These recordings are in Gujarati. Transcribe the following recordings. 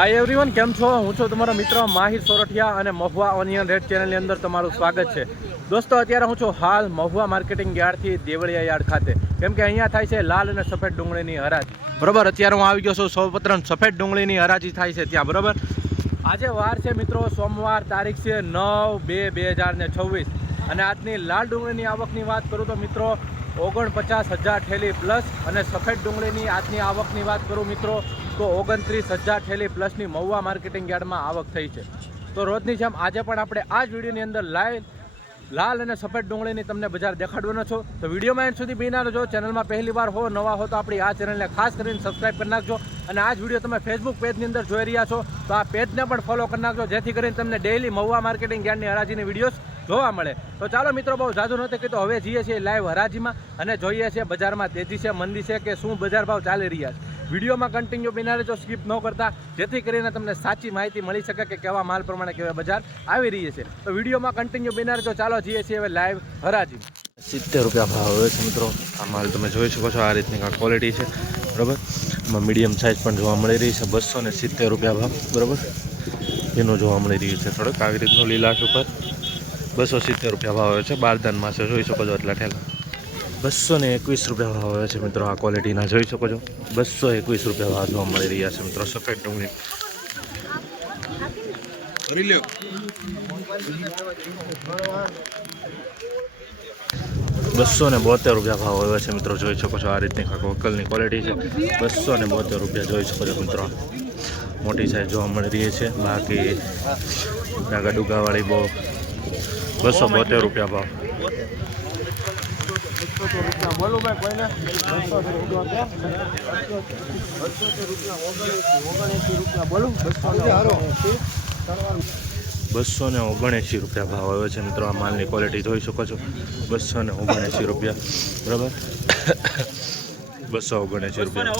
હાય એવરીવન કેમ છો? હું છું તમારો મિત્ર માહિર સોરઠિયા અને મહુવા ઓનિયન રેડ ચેનલની અંદર તમારું સ્વાગત છે. દોસ્તો, અત્યારે હું છું હાલ મહુવા માર્કેટિંગ યાર્ડથી દેવળિયા યાર્ડ ખાતે. કેમ કે અહીંયા થાય છે લાલ અને સફેદ ડુંગળીની હરાજી. બરોબર, અત્યારે હું આવી ગયો છું સૌપ્રથમ સફેદ ડુંગળીની હરાજી થાય છે ત્યાં, બરોબર? આજે વાર છે મિત્રો, સોમવાર તારીખ છે નવ બે બે હજાર છવ્વીસ. અને આજની લાલ ડુંગળીની આવકની વાત કરું તો મિત્રો ઓગણપચાસ હજાર ઠેલી પ્લસ અને સફેદ ડુંગળીની આજની આવકની વાત કરું મિત્રો, તો ઓગણત્રીસ હજાર ઠેલી પ્લસની મહુવા માર્કેટિંગ યાર્ડમાં આવક થઈ છે. તો રોજની જેમ આજે પણ આપણે આ જ વિડીયોની અંદર લાઈવ, લાલ અને સફેદ ડુંગળીની તમને બજાર દેખાડવાનો છો. તો વિડીયોમાં એન્ડ સુધી બીના રહેજો ચેનલમાં પહેલી વાર હો, નવા હો, તો આપણી આ ચેનલને ખાસ કરીને સબસ્ક્રાઈબ કરી નાખજો. અને આ જ વીડિયો તમે ફેસબુક પેજની અંદર જોઈ રહ્યા છો, તો આ પેજને પણ ફોલો કરી નાખજો, જેથી કરીને તમને ડેઇલી મહુવા માર્કેટિંગ યાર્ડની હરાજીની વિડીયોઝ જોવા મળે. તો ચાલો મિત્રો, બહુ જાદુ નથી કીધું. હવે જઈએ છીએ લાઈવ હરાજીમાં અને જોઈએ છીએ બજારમાં તેજી છે, મંદી છે કે શું બજાર ભાવ ચાલી રહ્યા છે. વિડીયોમાં કન્ટિન્યુ બિના રહેજો સ્કીપ ન કરતા, જેથી કરીને તમને સાચી માહિતી મળી શકે કે કેવા માલ પ્રમાણે કેવા બજાર આવી રહી છે. તો વિડીયોમાં કન્ટિન્યુ બિના રહેજો ચાલો જઈએ છીએ હવે લાઈવ હરાજી સિત્તેર રૂપિયા ભાવ હોય છે મિત્રો. આ માલ તમે જોઈ શકો છો, આ રીતની આ ક્વોલિટી છે. બરાબર? એમાં મીડિયમ સાઇઝ પણ જોવા મળી રહી છે બસો સિત્તેર રૂપિયા ભાવ. બરાબર? એનું જોવા મળી રહ્યું છે થોડોક. આવી રીતનું લીલાશ ઉપર. બસો સિત્તેર રૂપિયા ભાવ આવે છે. બારદાનમાં છે જોઈ શકો છો એટલા ઠેલા. બસો ને એકવીસ રૂપિયા ભાવ આવે છે મિત્રો આ ક્વોલિટીના જોઈ શકો છો. બસો એકવીસ રૂપિયા ભાવ જોવા મળી રહ્યા છે મિત્રો સફેદ ડુંગળી. બસો ને બોતેર રૂપિયા ભાવ આવે છે મિત્રો જોઈ શકો છો આ રીતની કાંક વકલની ક્વોલિટી છે. બસો ને બોતેર રૂપિયા જોઈ શકો છો મિત્રો. મોટી સાઈઝ જોવા મળી રહી છે. બાકી ડાગા ડુગાવાળી બહુ બસો બોતેર રૂપિયા ભાવ. બસો ને ઓગણએંસી રૂપિયા ભાવ આવે છે મિત્રો. આ માલની ક્વોલિટી જોઈ શકો છો. બસો ને ઓગણએંસી રૂપિયા. બરાબર? બસો ઓગણએંસી રૂપિયા.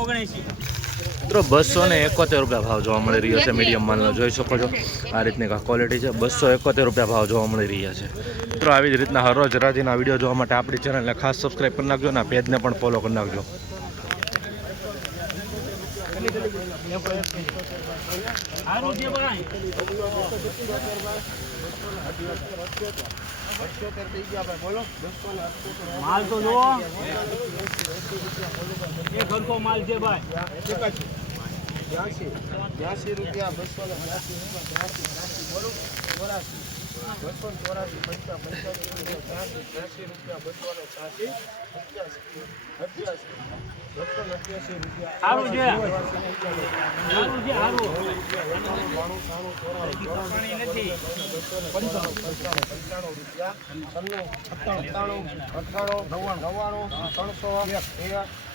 મિત્રો, બસો ને એકોતેર રૂપિયા ભાવ જોવા મળી રહ્યો છે મીડિયમ માલનો. જોઈ શકો છો, આ રીતની ક્વોલિટી છે. બસો એકોતેર રૂપિયા ભાવ જોવા મળી રહ્યા છે. મિત્રો, આવી જ રીતના હરરોજ રાજીના વીડિયો જોવા માટે આપણી ચેનલને ખાસ સબસ્ક્રાઈબ કરી નાખજો અને પેજને પણ ફોલો કરી નાખજો. માલ તો જુઓ એ ઘરકો માલ છે ભાઈ. બ્યાસી રૂપિયા બસો ને બ્યાસી બ્યાસી બ્યાસી બોલો ચોરાસી બસો ચોરાસી પંચા પંચાસી રૂપિયા છ્યાસી છ્યાસી રૂપિયા બસો ને છ્યાસી અઠ્યાસી અઠ્યાસી બસો ને અઠ્યાસી રૂપિયા પંચાણું પંચાણું રૂપિયા છન્નું સત્તાણું અઠ્ઠાણું નવ્વાણું નવ્વાણું ત્રણસો એક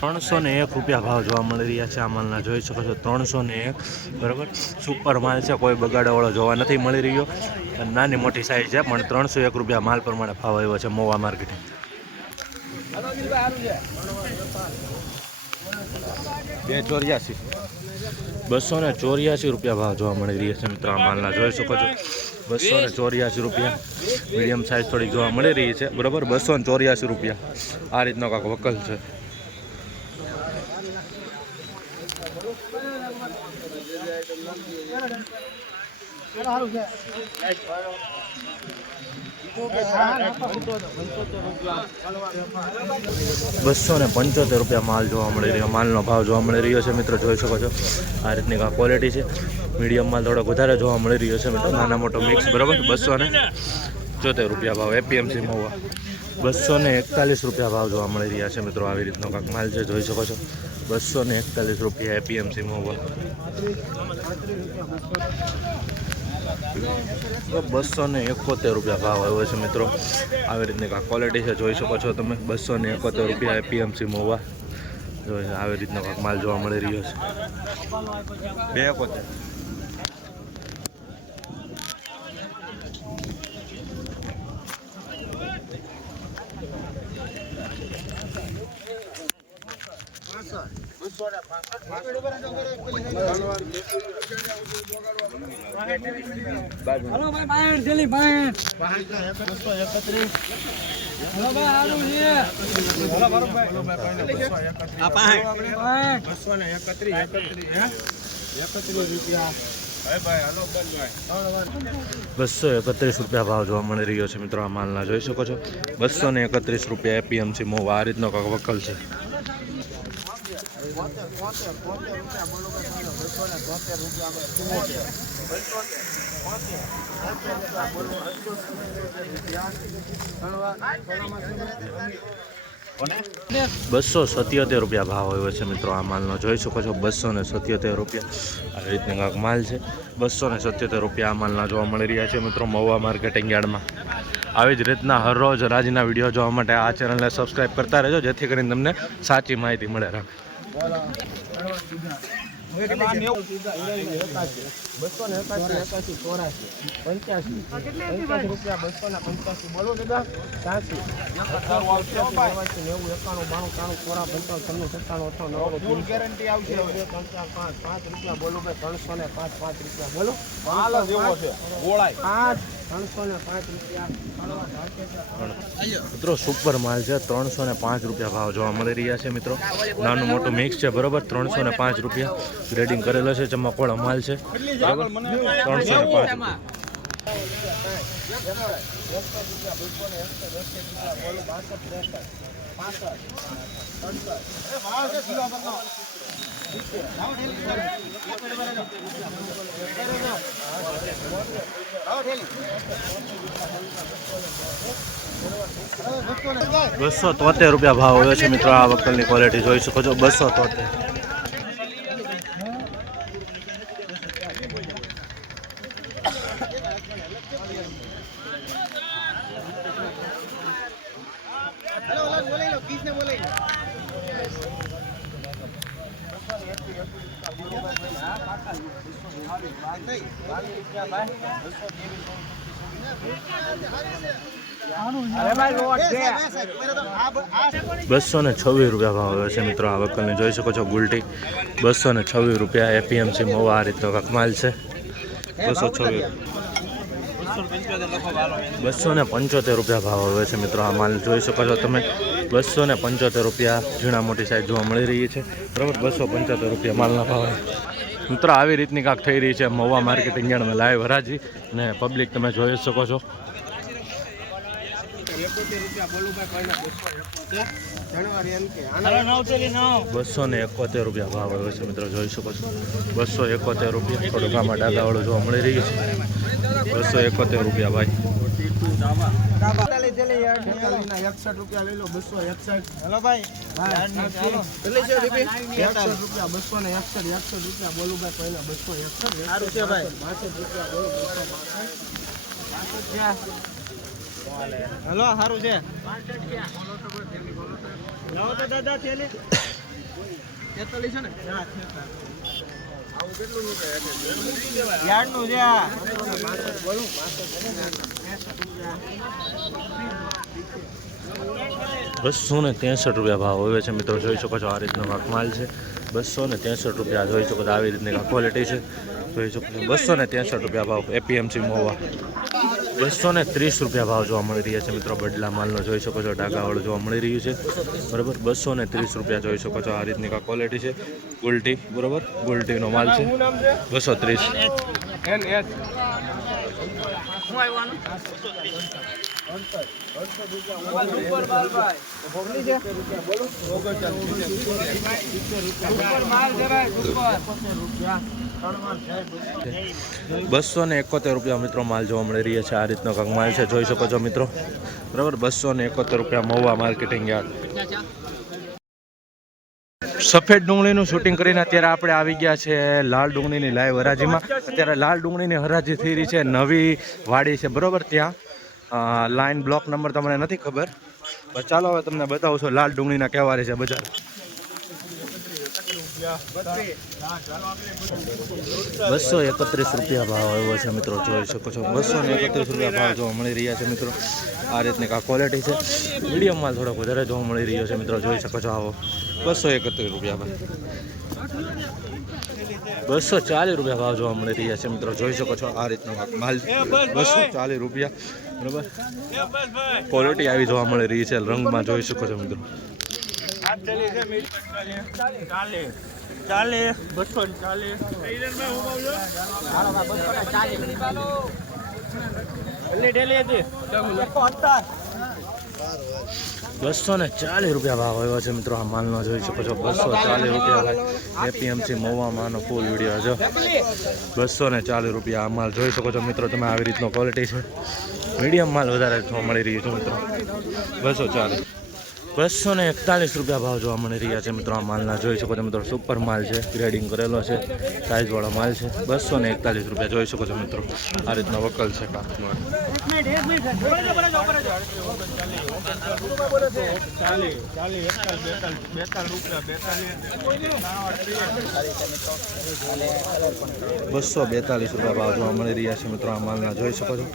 ત્રણસો ને એક રૂપિયા ભાવ જોવા મળી રહ્યા છે આ માલના. જોઈ શકો છો ત્રણસો ને એક. બરાબર? સુપર માલ છે કોઈ બગાડાવાળો જોવા નથી મળી રહ્યો. અને નાની મોટી સાઈઝ છે પણ ત્રણસો એક રૂપિયા માલ પ્રમાણે ભાવ આવ્યો છે મોવા માર્કેટ. બે ચોર્યાસી. બસો ને ચોર્યાસી રૂપિયા ભાવ જોવા મળી રહ્યા છે મિત્રો આ માલના. જોઈ શકો છો. બસો ને ચોર્યાસી રૂપિયા. મીડિયમ સાઇઝ થોડીક જોવા મળી રહી છે. બરાબર? બસો ને ચોર્યાસી રૂપિયા. આ રીતનો કાંક વકલ છે. બસો ને પંચોતેર રૂપિયા માલ જોવા મળી રહ્યો. માલનો ભાવ જોવા મળી રહ્યો છે મિત્રો, જોઈ શકો છો. આ રીતની ક્વોલિટી છે. મીડિયમ માલ થોડોક વધારે જોવા મળી રહ્યો છે મિત્રો. નાના મોટો મિક્સ બરાબર? બસો ને ચોતેર રૂપિયા ભાવ. એપીએમસી મહુવા બસો ને એકતાલીસ રૂપિયા ભાવ જોવા મળી રહ્યા છે મિત્રો, આવી રીતનો કાંક માલ છે. જોઈ શકો છો. બસો ને એકતાલીસ રૂપિયા એપીએમસી મહુવા બસો ને એકોતેર રૂપિયા ભાવ આવ્યો છે મિત્રો. આવી રીતની આ ક્વોલિટી છે, જોઈ શકો છો તમે. બસો ને એકોતેર રૂપિયા એપીએમસી મોવા. જોઈ આવી રીતનો માલ જોવા મળી રહ્યો છે. બે એકોતેર. હલો ભાઈ બાયણ છેલ્લી બાયણ બસો એકત્રીસ બસો ને એકત્રીસ એકત્રીસ હે એકત્રીસ રૂપિયા ભાઈ ભાઈ હાલો ભાઈ બસો એકત્રીસ રૂપિયા ભાવ જોવા મળી રહ્યો છે મિત્રો, આ માલના જોઈ શકો છો. બસો ને એકત્રીસ રૂપિયા એપીએમસી મોવ આ રીતનો વકલ છે. બસો ને રૂપિયા સત્યોતેર રૂપિયા ભાવ આવ્યો છે મિત્રો આ માલનો. જોઈ શકો છો બસો ને સત્યોતેર રૂપિયા. આ રીતનો કાંક માલ છે. બસો ને સત્યોતેર રૂપિયા આ માલના જોવા મળી રહ્યા છે મિત્રો મહુવા માર્કેટિંગ યાર્ડમાં. આવી જ રીતના હરરોજ રાજીના વીડિયો જોવા માટે આ ચેનલને સબસ્ક્રાઈબ કરતા રહેજો, જેથી કરીને તમને સાચી માહિતી મળે રાખે બસો ને એકાસી એકાસી ચોરાસી પંચ્યાસી પંચ્યાસી રૂપિયા બસો ને પંચ્યાસી બોલો દાદા ત્યાંસી નેવું એકાણું બાણું ત્રાણું ચોરા પંચાવન છન્નું સત્તાણું અઠાણું નવ્વાણું ગેરંટી ત્રણ ચાર પાંચ પાંચ રૂપિયા બોલો ભાઈ ત્રણસો પાંચ પાંચ રૂપિયા બોલો પાંચ પાંચ મિત્રો સુપર માલ છે. ત્રણસો ને પાંચ રૂપિયા ભાવ જોવા મળી રહ્યા છે, મિત્રો. નાનું મોટું મિક્સ છે, બરોબર? ત્રણસો ને પાંચ રૂપિયા ગ્રેડિંગ કરેલો છે ચમકોળો માલ છે. બરોબર? ત્રણસો ને પાંચ રૂપિયા. બસો તોતેર રૂપિયા ભાવ હોય છે મિત્રો આ વકલની ક્વોલિટી જોઈ શકો છો. બસો તોતેર. બસો ને છવ્વીસ રૂપિયા ભાવ આવે છે મિત્રો. આ વકલની જોઈ શકો છો ગુલટી. બસો ને છવ્વીસ રૂપિયા એપીએમસી મોવા આ રીતનો કકમાલ માલ છે. બસો છવ્વીસ. બસો ને પંચોતેર રૂપિયા ભાવ આવે છે મિત્રો આ માલ. જોઈ શકો છો તમે. બસો ને પંચોતેર રૂપિયા ઝીણા મોટી સાઈઝ જોવા મળી રહી છે. બરાબર? બસો પંચોતેર રૂપિયા માલના ભાવ મિત્રો, આવી રીતની કાંક થઈ રહી છે મહુવા માર્કેટિંગ યાર્ડમાં લાઈવ હરાજી. અને પબ્લિક તમે જોઈ શકો છો. એકોતેર રૂપિયા બસો એકોતેર. જાન્યુઆરી એમ કે બસો ને એકોતેર રૂપિયા ભાવ આવ્યો છે મિત્રો જોઈ શકો છો. બસો એકોતેર રૂપિયા. થોડુંક આમાં ડાગાવાળું જોવા મળી રહ્યું છે. બસો એકોતેર રૂપિયા ભાઈ. એકસઠ રૂપિયા લઈ લો બસો એકસઠ. હેલો સારું છે બસો હેલો સારું છે. લાવો તો દાદા થેલી. તેતાલીસ છે ને? યાર્ડનું છે? બોલું બસો ને ત્રેસઠ રૂપિયા ભાવ આવે છે મિત્રો જોઈ શકો છો આ રીતનો કાંક માલ છે. બસો ને ત્રેસઠ રૂપિયા જોઈ શકો છો આવી રીતની ક્વોલિટી છે. જોઈ શકો છો બસો ને ત્રેસઠ રૂપિયા ભાવ એપીએમસી મોવા. બસો ને ત્રીસ રૂપિયા ભાવ જોવા મળી રહ્યા છે મિત્રો. બદલા માલનો જોઈ શકો છો ડાગાવાળું જોવા મળી રહ્યું છે. બરાબર? બસો ને ત્રીસ રૂપિયા જોઈ શકો છો. આ રીતની કા ક્વોલિટી છે. ગુલટી, બરાબર? ગુલટીનો માલ છે. બસો ત્રીસ એચ બસો ને એકોતેર રૂપિયા મિત્રો માલ જોવા મળી રહ્યા છે. આ રીતનો કંઈક માલ છે. જોઈ શકો છો મિત્રો. બરાબર? બસો ને એકોતેર રૂપિયા મહુવા માર્કેટિંગ યાર્ડ. સફેદ ડુંગળીનું શૂટિંગ કરીને અત્યારે આપણે આવી ગયા છે લાલ ડુંગળીની લાઈવ હરાજીમાં. અત્યારે લાલ ડુંગળીની હરાજી થઈ રહી છે. નવી વાડી છે. બરોબર? ત્યાં. લાઇન બ્લોક નંબર તમને નથી ખબર. ચાલો હવે તમને બતાવું છું લાલ ડુંગળીના કેવા રહે છે બજાર. બસો એકત્રીસ રૂપિયા ભાવ આવ્યો છે મિત્રો, જોઈ શકો છો. બસો ને એકત્રીસ રૂપિયા ભાવ જોવા મળી રહ્યા છે મિત્રો. આ રીતની કા ક્વોલિટી છે. મીડિયમ માલ થોડોક વધારે જોવા મળી રહ્યો છે મિત્રો, જોઈ શકો છો આવો. બસો એકત્રીસ રૂપિયા ભાઈ બસો ચાલીસ રૂપિયા ભાવ જોવા મળી રહ્યા છે મિત્રો, જોઈ શકો છો આ રીતનો માલ. બસો ચાલીસ રૂપિયા. બરાબર? ક્વોલિટી આવી જોવા મળી રહી છે, રંગમાં જોઈ શકો છો મિત્રો. ચાલે બસો ચાલે બસો ને ચાલીસ રૂપિયા ભાવ આવ્યો છે મિત્રો. આ માલનો જોઈ શકો છો. બસો ચાલીસ રૂપિયા ભાઈ એપીએમસી મવામાં ફૂલ વીડિયો જો બસો ને ચાલીસ રૂપિયા આ માલ જોઈ શકો છો મિત્રો. તમે આવી રીતનો ક્વોલિટી છે. મીડિયમ માલ વધારે જોવા મળી રહ્યું છે મિત્રો. બસો ચાલીસ. બસો ને એકતાલીસ રૂપિયા ભાવ જોવા મળી રહ્યા છે મિત્રો. આ માલના જોઈ શકો છો મિત્રો, સુપર માલ છે ગ્રેડિંગ કરેલો છે સાઇઝવાળો માલ છે. બસો ને એકતાલીસ રૂપિયા જોઈ શકો છો મિત્રો. આ રીતના વકલ છે બસો બેતાલીસ રૂપિયા ભાવ જોવા મળી રહ્યા છે મિત્રો, આ માલના જોઈ શકો છો.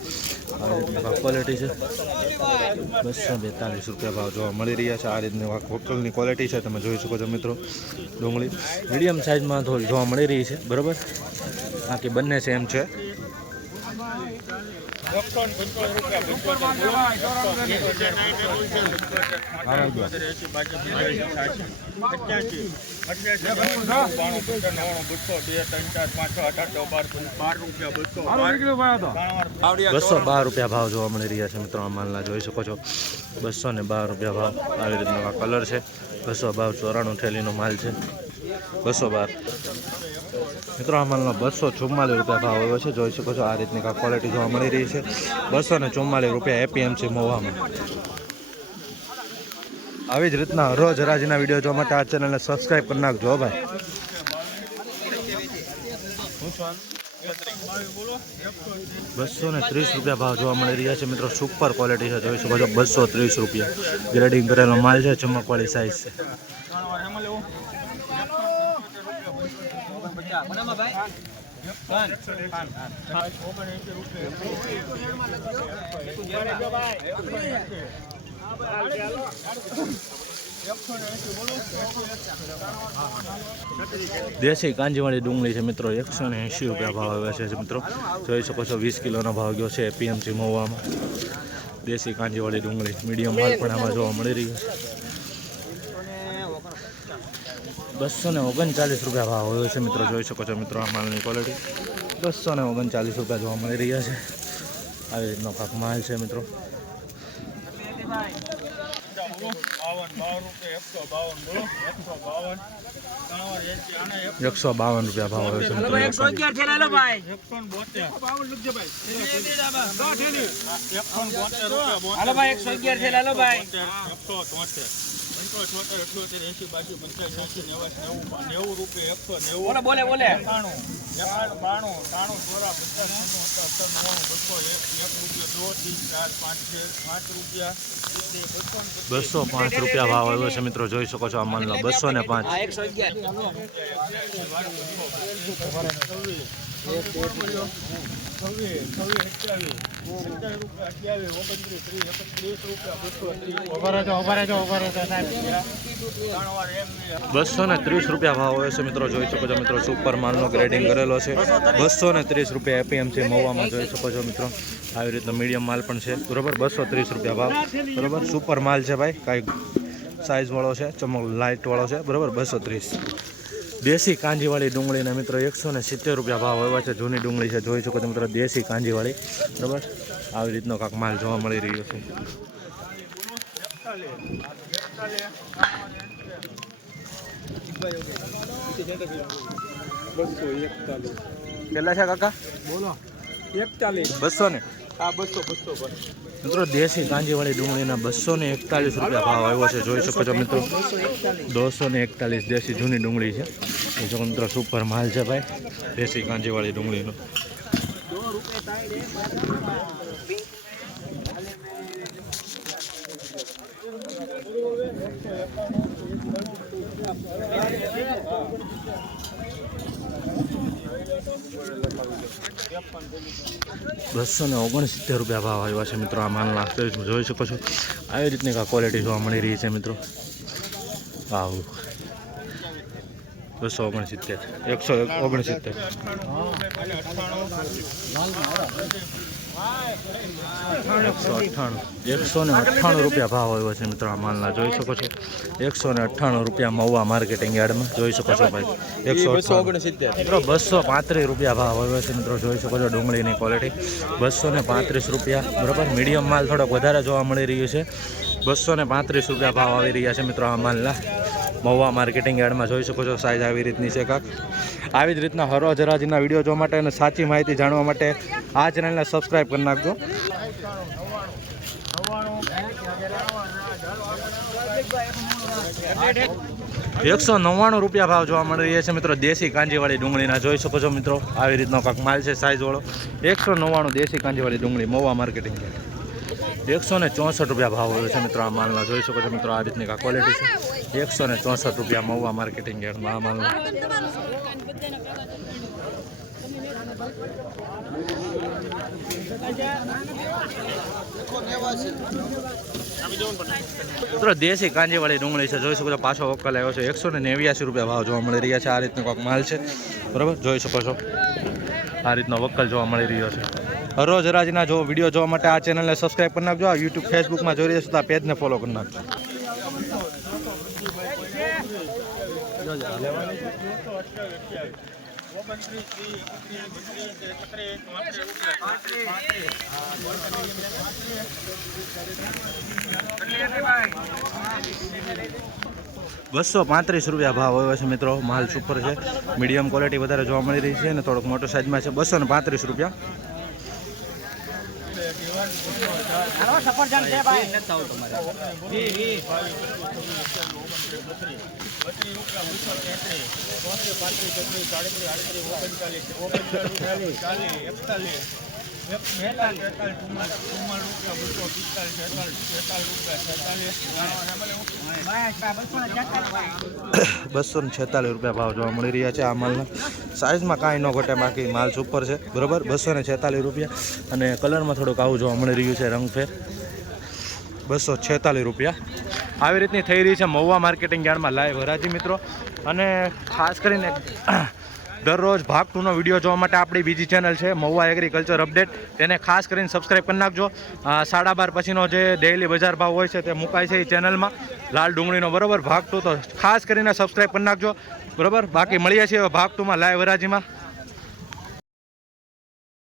આ રીતની ક્વોલિટી છે. બસો બેતાલીસ રૂપિયા ભાવ જોવા મળી રહ્યા છે. આ રીતની વકલની ક્વોલિટી છે, તમે જોઈ શકો છો મિત્રો. ડુંગળી મીડિયમ સાઇઝમાં જોવા મળી રહી છે. બરાબર? બાકી બંને સેમ છે. બસો બાર રૂપિયા ભાવ જોવા મળી રહ્યા છે મિત્રો માલના જોઈ શકો છો. બસો ને બાર રૂપિયા ભાવ આવી રીતનો કલર છે. બસો બાર ચોરાણું થેલીનો માલ છે. બસો બાર. મિત્રો, આ બસો ચુમ્માલીસ રૂપિયા ભાવ આવ્યો છે. જોઈ શકો છો, આ રીતની કાંઈ ક્વોલિટી જોવા મળી રહી છે. બસો ને ચુમ્માલીસ રૂપિયા એપીએમસી મોવામાં. આવી જ રીતના રોજ હરાજીના વીડિયો જોવા માટે આ ચેનલને સબસ્ક્રાઈબ કરી નાખજો ભાઈ. બસો ને ત્રીસ રૂપિયા ભાવ જોવા મળી રહ્યા છે. મિત્રો સુપર ક્વોલિટી છે. જોઈ શકો છો, બસો ત્રીસ રૂપિયા. ગ્રેડિંગ કરેલો માલ છે, ચમકવાળી સાઇઝ છે. દેશી કાંજીવાળી ડુંગળી છે મિત્રો, એકસો ને એંશી રૂપિયા ભાવ આવ્યા છે મિત્રો. જોઈ શકો છો, વીસ કિલોનો ભાવ ગયો છે પીએમસી મહુવામાં દેશી કાંજીવાળી ડુંગળી મીડિયમ માલ પણ આમાં જોવા મળી રહ્યો છે. બસો ને ઓગણચાલીસ રૂપિયા ભાવ આવ્યો છે મિત્રો જોઈ શકો છો મિત્રો આ માલની ક્વોલિટી બસો ને ઓગણચાલીસ રૂપિયા જોવા મળી રહ્યા છે. આવી રીતનો પાક માલ છે મિત્રો. એકસો બાવન રૂપિયા ભાવ આવ્યો છે મિત્રો. એકસો ભાઈ. એકસો ને બોતેર રૂપિયા બોતેર એકસો તોતેર પંચોતેર અઠ્યોતેર એસી બાસી પંચાસી નેવાસી નેવું નેવું રૂપિયા એકસો નેવું બોલે બોલે. એકાણું એકાણું બાણું ત્રાણું ચોરા પચાસ સત્તર નવ્વાણું બસો એક એક રૂપિયા દો ત્રીસ ચાર પાંચ છે પાંચ રૂપિયા સિત્તેર, બસો બસો પાંચ રૂપિયા ભાવ આવ્યો છે મિત્રો જોઈ શકો છો આ માલનો બસો ને પાંચ. છવ્વીસ, બસો ને ત્રીસ રૂપિયા ભાવ હોય છે મિત્રો, જોઈ શકો છો મિત્રો, સુપર માલનો ગ્રેડિંગ કરેલો છે. બસો ને ત્રીસ રૂપિયા એપીએમસી મહુવામાં જોઈ શકો છો મિત્રો. આવી રીતનો મીડિયમ માલ પણ છે. બરોબર બસો ત્રીસ રૂપિયા ભાવ. બરોબર, સુપર માલ છે ભાઈ. કાંઈ સાઇઝવાળો છે, ચમક લાઇટવાળો છે. બરોબર બસો ત્રીસ દેશી કાંજીવાળી ડુંગળીના મિત્રો એકસો ને સિત્તેર રૂપિયા ભાવ એવા છે. જૂની ડુંગળી છે જોઈ શકો છો મિત્રો દેશી કાંજીવાળી. બરાબર? આવી રીતનો કાંક માલ જોવા મળી રહ્યો છે. કેટલા છે કાકા? બોલો. એકતાલીસ. બસો ને? મિત્રો, દેશી કાંજીવાળી ડુંગળીના બસો ને એકતાલીસ રૂપિયા ભાવ આવ્યો છે. જોઈ શકો છો મિત્રો દોસો ને એકતાલીસ દેશી જૂની ડુંગળી છે. જોઈ શકો મિત્રો સુપર માલ છે ભાઈ, દેશી કાંજીવાળી ડુંગળીનો. બસો ને ઓગણસિત્તેર રૂપિયા ભાવ આવ્યા છે મિત્રો, આ માલના તો જોઈ શકો છો. આવી રીતની ક્વોલિટી જોવા મળી રહી છે મિત્રો. આવું બસો ઓગણસિત્તેર. એકસો ઓગણસિત્તેર. એકસો અઠ્ઠાણું. એકસો ને અઠ્ઠાણું રૂપિયા ભાવ આવ્યો છે મિત્રો આ માલના. જોઈ શકો છો. એકસો ને અઠ્ઠાણું રૂપિયા મહુવા માર્કેટિંગ યાર્ડમાં જોઈ શકો છો ભાઈ. એકસો ઓગણસિત્તેર મિત્રો બસો પાંત્રીસ રૂપિયા ભાવ આવ્યો છે મિત્રો. જોઈ શકો છો ડુંગળીની ક્વોલિટી બસો ને પાંત્રીસ રૂપિયા. બરાબર? મીડિયમ માલ થોડોક વધારે જોવા મળી રહ્યું છે. બસો ને પાંત્રીસ રૂપિયા ભાવ આવી રહ્યા છે મિત્રો આ માલના. મહુવા માર્કેટિંગ યાર્ડમાં જોઈ શકો છો સાઈઝ આવી રીતની છે કાંક. આવી જ રીતના હરોજ હરાજીના વીડિયો જોવા માટે અને સાચી માહિતી જાણવા માટે આ ચેનલને સબસ્ક્રાઈબ કરી નાખજો. એકસો નવ્વાણું રૂપિયા ભાવ જોવા મળી રહ્યા છે મિત્રો. દેશી કાંજીવાળી ડુંગળીના જોઈ શકો છો મિત્રો. આવી રીતનો કાંક માલ છે સાઈઝવાળો એકસો નવ્વાણું દેશી કાંજીવાળી ડુંગળી મોવા માર્કેટિંગ એકસો ને ચોસઠ રૂપિયા ભાવ હોય છે મિત્રો આ માલના. જોઈ શકો છો મિત્રો આ રીતની કાંક ક્વોલિટી છે. એકસો ને ચોસઠ રૂપિયા મહુવા માર્કેટિંગ માલના મિત્રો, દેશી કાંજીવાળી ડુંગળી છે. જોઈ શકો છો, પાછો વક્કલ આવ્યો છે. એકસો ને નેવ્યાસી રૂપિયા ભાવ જોવા મળી રહ્યા છે. આ રીતનો કોઈક માલ છે. બરાબર? જોઈ શકો છો. આ રીતનો વક્કલ જોવા મળી રહ્યો છે. હરોજ હરાજીના જો વીડિયો જોવા માટે આ ચેનલને સબસ્ક્રાઈબ કરી નાખજો. આ યુટ્યુબ ફેસબુકમાં જોઈ રહ્યા છો તો આ પેજને ફોલો કરી નાખજો. બસો પાંત્રીસ રૂપિયા ભાવ આવ્યો છે મિત્રો. માલ સુપર છે. મીડિયમ ક્વોલિટી વધારે જોવા મળી રહી છે અને થોડોક મોટો સાઇઝમાં છે. બસો ને પાંત્રીસ રૂપિયા. હાલો સફરજન છે ભાઈ ન થાવ તમારે વી વી પાંત્રીસ પાંત્રીસ છત્રીસ સાડત્રીસ આડત્રીસ ઓગણચાલીસ ઓગણચાલીસ એકતાલીસ બસો ને છેતાલીસ રૂપિયા ભાવ જોવા મળી રહ્યા છે આ માલના. સાઇઝમાં કાંઈ ન ઘટે, બાકી માલ સુપર છે. બરોબર? બસો ને છેતાલીસ રૂપિયા. અને કલરમાં થોડુંક આવું જોવા મળી રહ્યું છે રંગફેર બસો છેતાલીસ રૂપિયા. આવી રીતની થઈ રહી છે મહુવા માર્કેટિંગ યાર્ડમાં લાઈવ હરાજી મિત્રો. અને ખાસ કરીને દરરોજ ભાગ ટુનો વીડિયો જોવા માટે આપણી બીજી ચેનલ છે, મહુવા એગ્રીકલ્ચર અપડેટ તેને ખાસ કરીને સબસ્ક્રાઈબ કરી નાખજો. સાડા બાર પછીનો જે ડેઇલી બજાર ભાવ હોય છે તે મુકાય છે એ ચેનલમાં લાલ ડુંગળીનો બરોબર ભાગ ટુ, તો ખાસ કરીને સબસ્ક્રાઈબ કરી નાખજો. બરોબર? બાકી મળીએ છીએ ભાગ ટુમાં, લાઈવ હરાજીમાં